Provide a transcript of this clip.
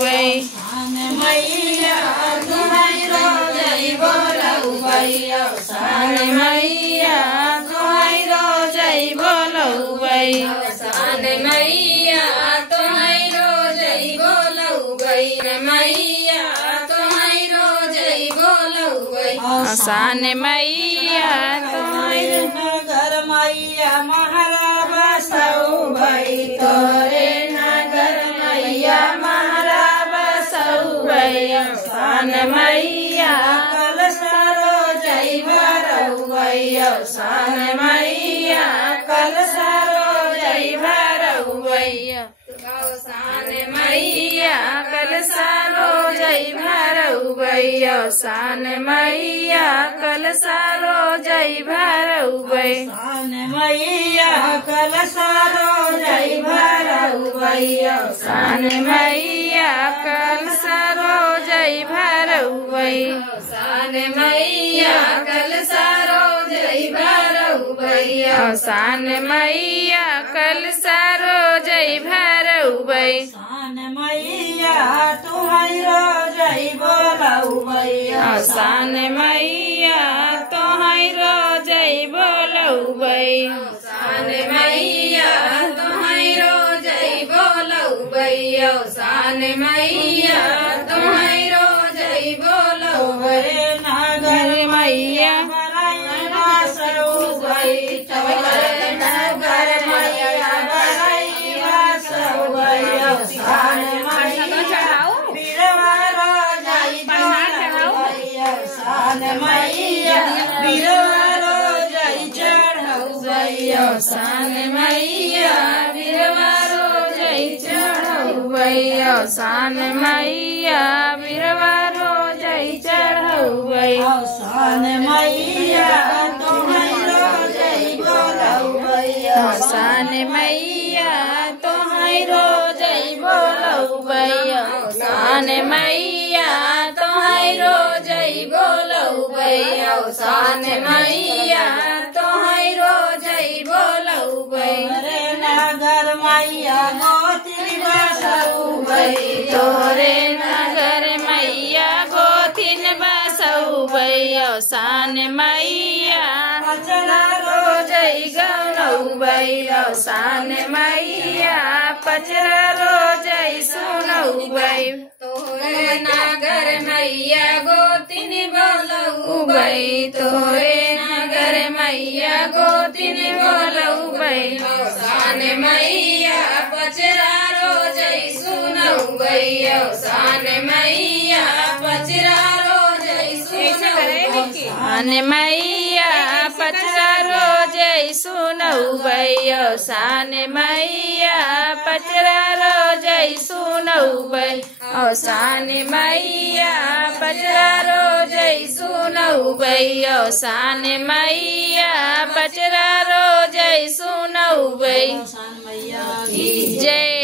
भई मैया तुहै रोजै बोलौ भई साने मैया तुहै रोजै बोलौ भई साने मैया तुहै रोजै बोलौ भई मैया तुहै रोजै बोलौ भई साने मैया तुहै नगर मैया महारा बसौ भई तोरे नगर मैया महारा बसौ भई साने मैया कलश रोजै भरौ भई साने मैया कलश रोजै भरौ भई साने मैया कलश रोजै भरौ भई साने मैया कलश रोजै भरौ भई साने मैया कलश रोजै भरौ भई साने मैया कलश रोजै भरौ भई साने मैया कलश रोजै भरौ भई साने मैया कलश रोजै भरौ भई साने मैया तुहै रोजै बोलौ भई साने मैया तुहै रोजै बोलौ भई साने मैया तुहै रोजै बोलौ भई साने मैया तुहै रोजै बोलौ भई नगर मैया बसौ भई नगर मैया बसौ भई साने मैया बिरवा रोजै चढ़ौ साने मैया बिरवा रोजै चढ़ौ भई साने मैया बिरवा रोजै चढ़ौ भई साने मैया बिरवा रोजै चढ़ौ भई साने मैया तुहै रोजै बोलौ भई साने मैया तुहै रोजै बोलौ भई साने मैया तुहै रोजै बोलौ भई साने मैया तुहै रोजै बोलौ भई नगर मैया गोतिनी बसौ भई तोरे नगर मैया गोथिन बसौ भई साने मैया पचरा रोजै गौरौ भई साने मैया पचरा रोजै सुनौ भई तोरे नगर मैया गोतिनी बोलौ भई तोरे नगर मैया गोथिन बोलौ भई साने मैया पचरा रोजै सुनौ भई साने मैया पचरा रोजै सुनौ साने मैया पचरा रोजै सुनौ भई साने मैया पचरा रोजै सुनौ भई साने मैया पचरा रोजै सुनौ भई साने मैया पचरा रोजै सुनौ भई जय